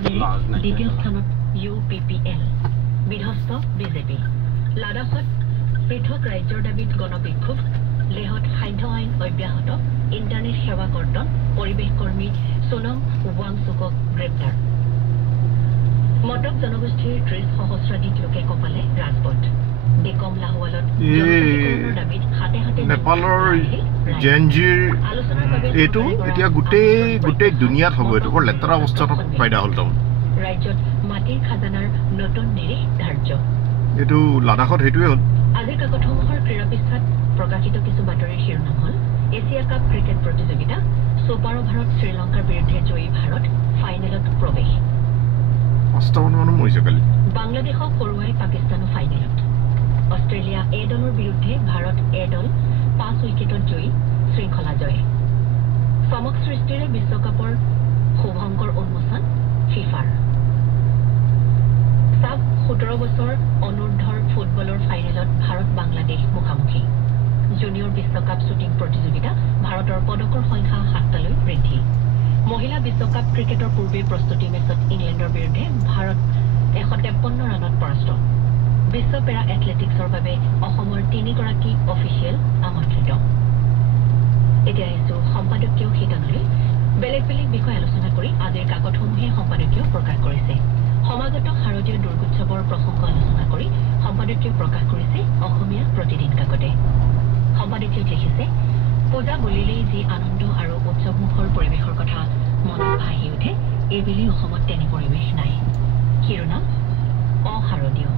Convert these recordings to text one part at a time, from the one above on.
আসনেৰে দ্বিতীয় স্থানত UPPL বিধ্বস্ত বিজেপি লাডাখত পৃথক ৰাজ্যৰ দাবীত গণবিক্ষোভ লেহত সাধ্য আইন অব্যাহত ইণ্টাৰনেট সেৱা কৰ্তন পৰিৱেশ কৰ্মী সোনম ৱাংচুকক গ্ৰেপ্তাৰ মটক জনগোষ্ঠীৰ 30 সহস্ৰাধিক লোকে কপালে ৰাজপথ ডেকম লাহোৱালত জনজাতিকৰণৰ দাবীত হাতে হাতে নেপালৰ জেনজিৰ এইটো এতিয়া গোটেই দুনিয়াত হ'ব এইটো বৰ লেতেৰা অৱস্থাত পাইদা হ'ল তাৰমানে ৰাজ্যত মাটিৰ খাজানাৰ নতুন নিৰিখ ধাৰ্য এইটো লাডাখত সেইটোৱে হ'ল আজিৰ কাকতসমূহৰ ক্ৰীড়া পৃষ্ঠাত প্ৰকাশিত কিছু বাতৰিৰ শিৰোনাম হ'ল এছিয়া কাপ ক্ৰিকেট প্ৰতিযোগিতা ছুপাৰ অভাৰত শ্ৰীলংকাৰ বিৰুদ্ধে জয়ী ভাৰত ফাইনেলত প্ৰৱেশ ৫টা মানুহ মৰিছে কালি বাংলাদেশক হৰুৱাই পাকিস্তানো ফাইনেলত অষ্ট্ৰেলিয়া এ দলৰ বিৰুদ্ধে ভাৰত এ দল 5 উইকেটত জয়ী শৃংখলা জয় চমক সৃষ্টিৰে বিশ্বকাপৰ শুভংকৰ উন্মোচন ফিফাৰ সাব 17 বছৰ অনুৰ্ধৰ ফুটবলৰ ফাইনেলত ভাৰত বাংলাদেশ মুখামুখি জুনিয়ৰ বিশ্বকাপ শ্বুটিং প্ৰতিযোগিতা ভাৰতৰ পদকৰ সংখ্যা 7টালৈ বৃদ্ধি মহিলা বিশ্বকাপ ক্ৰিকেটৰ পূৰ্বে প্ৰস্তুতি মেচত ইংলেণ্ডৰ বিৰুদ্ধে ভাৰত 153 ৰানত পৰাস্ত বিশ্ব পেৰা এথলেটিক্সৰ বাবে অসমৰ 3গৰাকী অফিচিয়েল আমন্ত্ৰিত এতিয়া আহিছো সম্পাদকীয় শিতানলৈ বেলেগ বেলেগ বিষয় আলোচনা কৰি আজিৰ কাকতসমূহে সম্পাদকীয় প্ৰকাশ কৰিছে সমাগত শাৰদীয় দুৰ্গোৎসৱৰ প্ৰসংগ আলোচনা কৰি সম্পাদকীয় প্ৰকাশ কৰিছে অসমীয়া প্ৰতিদিন কাকতে সম্পাদকীয়ত লিখিছে পূজা বুলিলেই যি আনন্দ আৰু উৎসৱমুখৰ পৰিৱেশৰ কথা মনত ভাহি উঠে এইবেলি অসমত তেনে পৰিৱেশ নাই শিৰোনাম অশাৰদীয়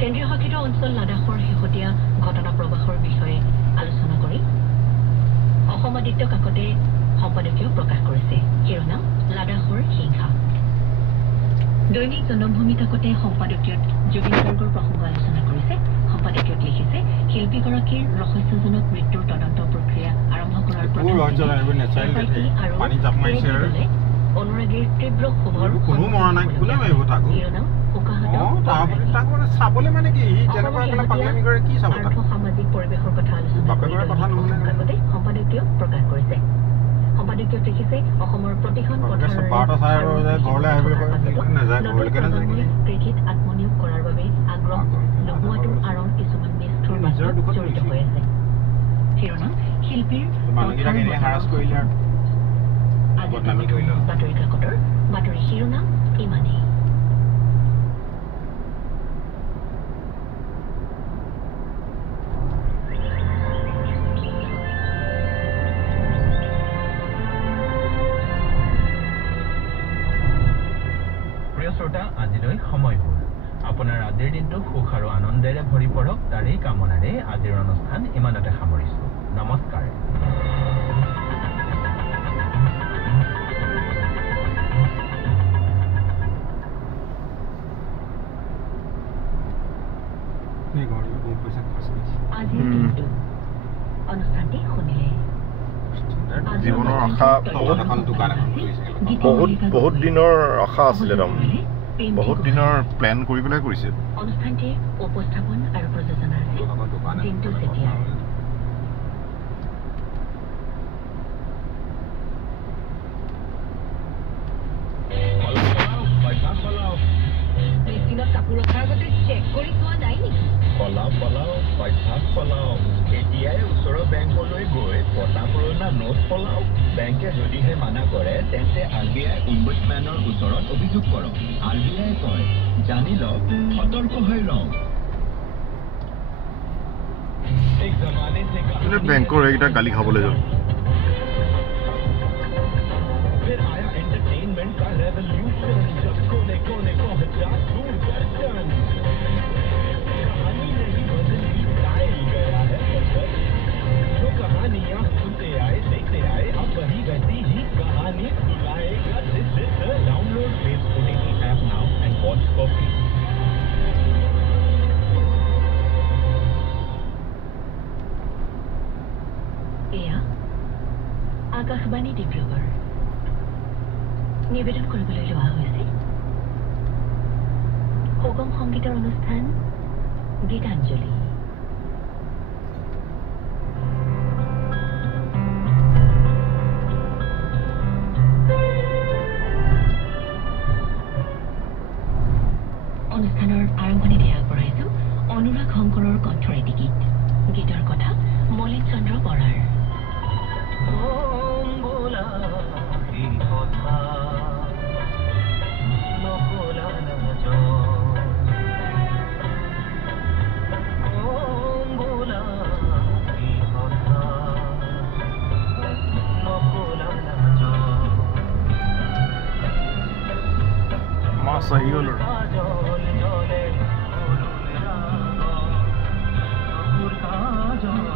কেন্দ্ৰীয় শাসিত অঞ্চল লাডাখৰ শেহতীয়া ঘটনা প্ৰবাহৰ বিষয়ে আলোচনা কৰি অসমাদিত্য কাকতে সম্পাদকীয় প্ৰকাশ কৰিছে শিৰোনাম লাডাখৰ হিংসা দৈনিক জনমভূমি কাকতে সম্পাদকীয়ত জুবিন গাৰ্গৰ প্ৰসংগ আলোচনা কৰিছে সম্পাদকীয়ত লিখিছে শিল্পীগৰাকীৰ ৰহস্যজনক মৃত্যুৰ তদন্ত প্ৰক্ৰিয়া আৰম্ভ কৰাৰ অনুৰাগীৰ তীব্ৰ ক্ষোভৰ শিৰোনাম সামাজিক পৰিৱেশৰ কথা আলোচনা কাকতে সম্পাদকীয় প্ৰকাশ কৰিছে সম্পাদকীয়ত লিখিছে অসমৰ প্ৰতিখন কৃষিত আত্মনিয়োগ কৰাৰ বাবে আগ্ৰহ নোহোৱাটোৰ আঁৰৰ কিছুমান নিষ্ঠুৰ বাস্তৱ জড়িত হৈ আছে শিৰোনাম শিল্পীৰ বাতৰি কাকতৰ বাতৰি শিৰোনাম ইমানেই শ্ৰোতা আজিলৈ সময় হ'ল আপোনাৰ আজিৰ দিনটো সুখ আৰু আনন্দেৰে ভৰি পৰক তাৰেই কামনাৰে আজিৰ অনুষ্ঠান ইমানতে সামৰিছোঁ নমস্কাৰ আজিৰ দিনটো অনুষ্ঠানটি শুনিলে জীৱনৰ আশা বহুত দিনৰ আশা আছিলে তাৰমানে বহুত দিনৰ প্লেন কৰি পেলাই কৰিছে অনুষ্ঠানটিৰ উপস্থাপন আৰু প্ৰযোজনা আছিল জিন্তু চেতিয়া কাপোৰ ৰখাৰ আগতে চেক কৰি চোৱা নাই নেকি পলাও পইচা পলাও এতিয়াই ওচৰৰ বেংকলৈ গৈ পতা পুৰণা নোট পলাও বেংকে যদিহে মানা কৰে তেন্তে RBI ombudsmanৰ ওচৰত অভিযোগ কৰক RBI কয় জানি লওক সতৰ্ক হৈ ৰওক বেংকৰ এইকেইটা গালি খাবলৈ যাব फिर आया एंटरटेनमेंट का रेवोल्यूशन जब कोने कोने पहुंचा दूरदर्शन कहानी नहीं बदली स्टाइल गया है बदल जो कहानियां सुनते आए देखते आए अब वही वैसी ही कहानी सुनाएगा this download please OTT app now and watch for free Akashvani Dibrugarh নিবেদন কৰিবলৈ লোৱা হৈছে সুগম সংগীতৰ অনুষ্ঠান গীতাঞ্জলি सही गल জলে